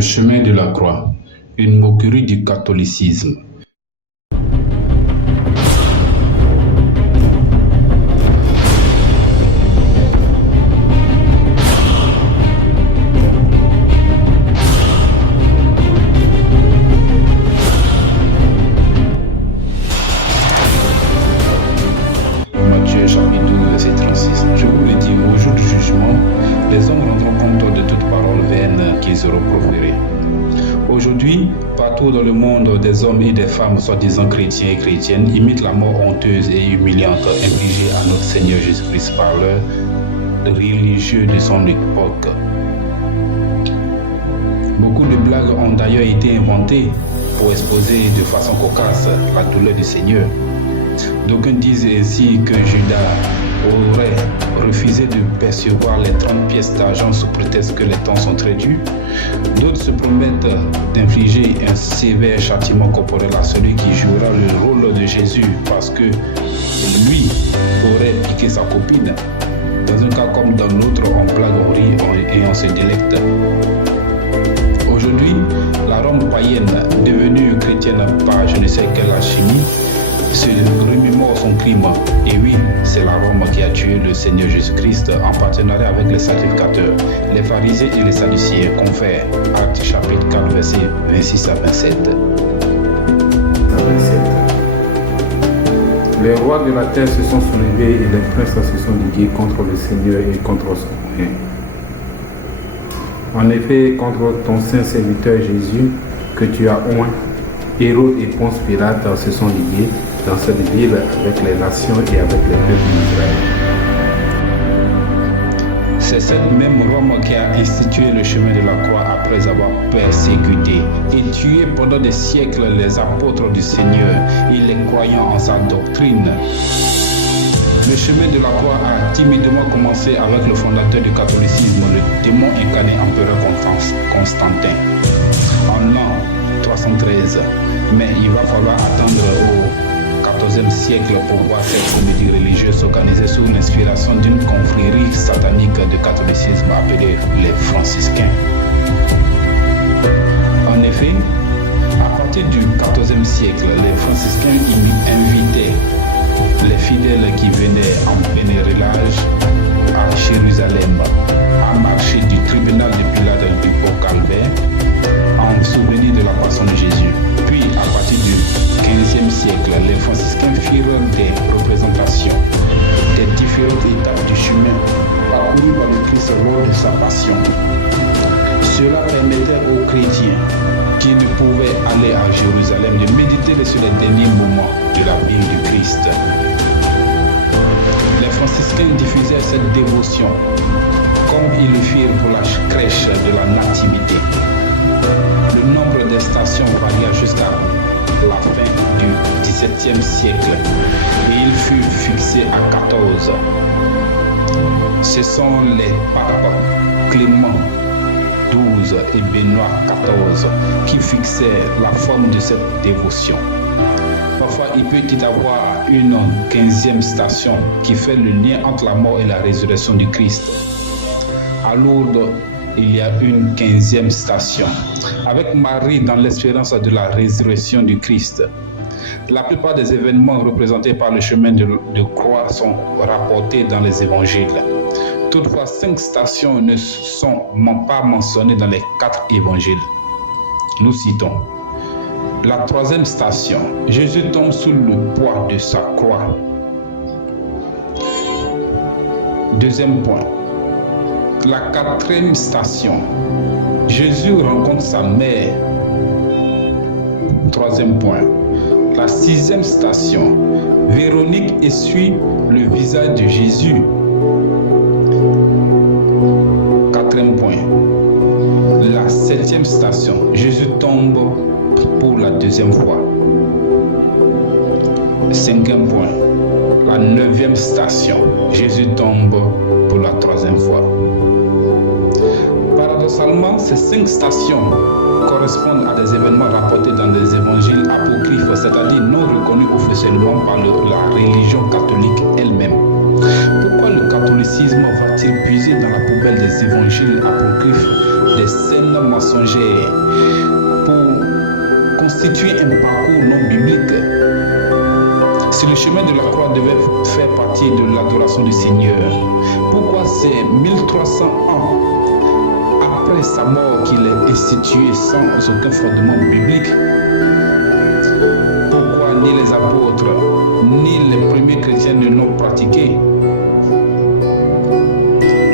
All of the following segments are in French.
Le chemin de la croix, une moquerie du catholicisme. Matthieu chapitre 12, verset 36. Je vous le dis, au jour du jugement, les hommes rendront compte de toute parole vaine qu'ils auront proférée. Aujourd'hui, partout dans le monde, des hommes et des femmes, soi-disant chrétiens et chrétiennes, imitent la mort honteuse et humiliante infligée à notre Seigneur Jésus-Christ par leurs religieux de son époque. Beaucoup de blagues ont d'ailleurs été inventées pour exposer de façon cocasse la douleur du Seigneur. D'aucuns disent ainsi que Judas aurait refusé de percevoir les 30 pièces d'argent sous prétexte que les temps sont très durs. D'autres se promettent d'infliger un sévère châtiment corporel à celui qui jouera le rôle de Jésus parce que lui aurait piqué sa copine. Dans un cas comme dans l'autre, on blague, on rit et on se délecte. Aujourd'hui, la Rome païenne, devenue chrétienne par je ne sais quelle alchimie, se remémore son crime. Et oui, c'est la Rome qui a tué le Seigneur Jésus-Christ en partenariat avec les sacrificateurs, les pharisiens et les sadduciens, confère Actes chapitre 4, versets 26 à 27. Les rois de la terre se sont soulevés et les princes se sont ligués contre le Seigneur et contre son règne. En effet, contre ton saint serviteur Jésus, que tu as oint, Hérode et Ponce Pilate se sont ligués dans cette ville avec les nations et avec les peuples d'Israël. C'est cette même Rome qui a institué le chemin de la croix après avoir persécuté et tué pendant des siècles les apôtres du Seigneur et les croyants en sa doctrine. Le chemin de la croix a timidement commencé avec le fondateur du catholicisme, le démon incarné empereur Constantin, en l'an 313. Mais il va falloir attendre au XIVe siècle pour voir cette comédie religieuse s'organiser sous l'inspiration d'une confrérie satanique de catholicisme appelée les franciscains. En effet, à partir du XIVe siècle, les franciscains invitaient les fidèles qui venaient en pèlerinage à Jérusalem à marcher du tribunal de Pilate du Pont-Calvaire en souvenir de la passion de Jésus. Puis, à partir du XVe siècle, les franciscains firent des représentations des différentes étapes du chemin parcouru par le Christ lors de sa passion. Cela permettait aux chrétiens qui ne pouvaient aller à Jérusalem de méditer sur les derniers moments de la vie du Christ. Les franciscains diffusaient cette dévotion comme ils le firent pour la crèche de la Nativité. Le nombre des stations varia jusqu'à la fin du XVIIe siècle et il fut fixé à 14. Ce sont les papes Clément XII et Benoît XIV qui fixaient la forme de cette dévotion. Parfois, il peut y avoir une 15e station qui fait le lien entre la mort et la résurrection du Christ. À Lourdes, il y a une 15e station, avec Marie dans l'espérance de la résurrection du Christ. La plupart des événements représentés par le chemin de croix sont rapportés dans les évangiles. Toutefois, 5 stations ne sont pas mentionnées dans les 4 évangiles. Nous citons. La 3e station, Jésus tombe sous le poids de sa croix. 2e point. La 4e station, Jésus rencontre sa mère. 3e point. La 6e station, Véronique essuie le visage de Jésus. 4e point. La 7e station, Jésus tombe pour la 2e fois. 5e point. La 9e station, Jésus tombe pour la 3e fois. Paradoxalement, ces 5 stations correspondent à des événements rapportés dans des évangiles apocryphes, c'est-à-dire non reconnus officiellement par la religion catholique elle-même. Pourquoi le catholicisme va-t-il puiser dans la poubelle des évangiles apocryphes des scènes mensongères pour constituer un parcours non biblique. Si le chemin de la croix devait faire partie de l'adoration du Seigneur, pourquoi c'est 1300 ans après sa mort qu'il est institué sans aucun fondement biblique? Pourquoi ni les apôtres, ni les premiers chrétiens ne l'ont pratiqué?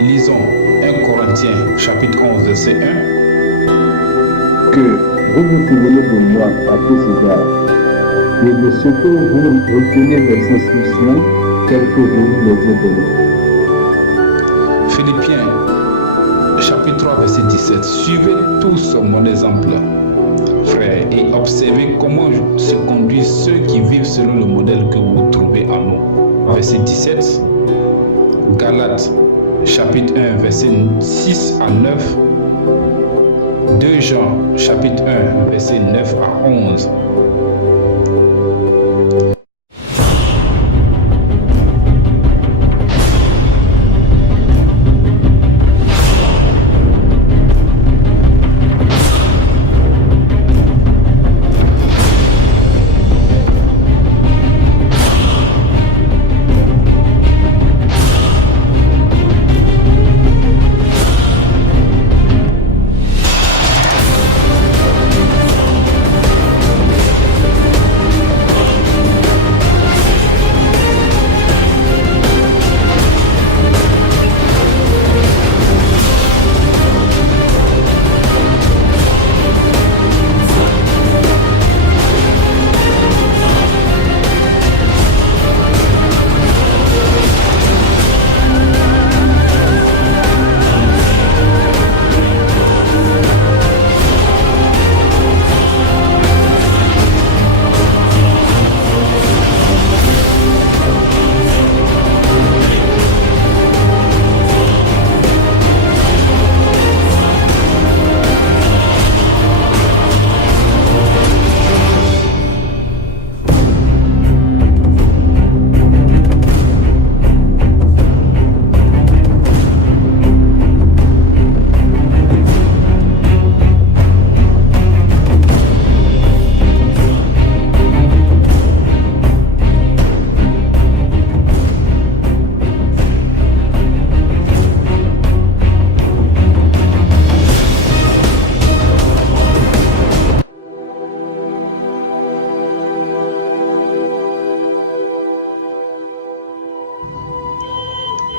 Lisons 1 Corinthiens chapitre 11 verset 1. Que vous vous souvenez de moi à tous égards, et de ce que vous retenez des instructions telles que je vous les ai données. Philippiens chapitre 3 verset 17. Suivez tous mon exemple, frères, et observez comment se conduisent ceux qui vivent selon le modèle que vous trouvez en nous. Verset 17. Galates chapitre 1 verset 6 à 9. 2 Jean chapitre 1 verset 9 à 11.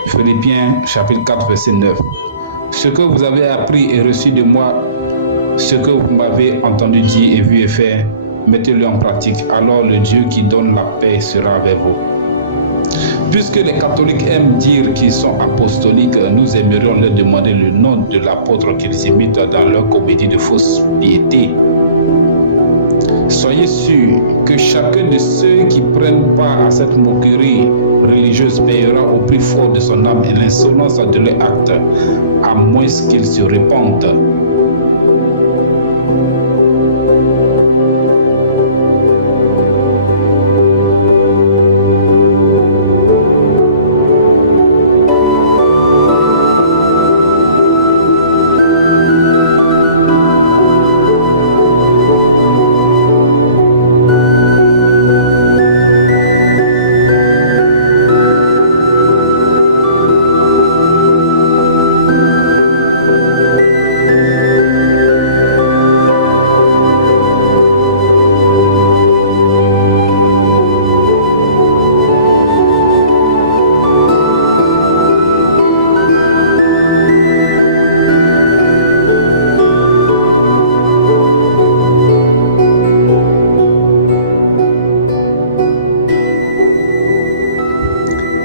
Philippiens chapitre 4 verset 9. Ce que vous avez appris et reçu de moi, ce que vous m'avez entendu dire et vu et faire, mettez-le en pratique. Alors le Dieu qui donne la paix sera avec vous. Puisque les catholiques aiment dire qu'ils sont apostoliques, nous aimerions leur demander le nom de l'apôtre qu'ils imitent dans leur comédie de fausse piété. Soyez sûrs que chacun de ceux qui prennent part à cette moquerie religieuse payera au plus fort de son âme et l'insolence de leur acte, à moins qu'ils se repentent.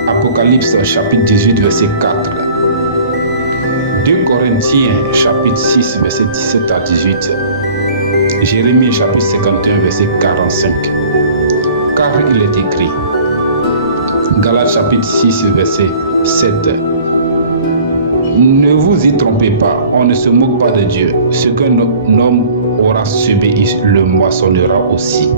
Apocalypse chapitre 18 verset 4. 2 Corinthiens chapitre 6 verset 17 à 18. Jérémie chapitre 51 verset 45. Car il est écrit. Galates chapitre 6 verset 7. Ne vous y trompez pas, on ne se moque pas de Dieu. Ce qu'un homme aura semé, il le moissonnera aussi.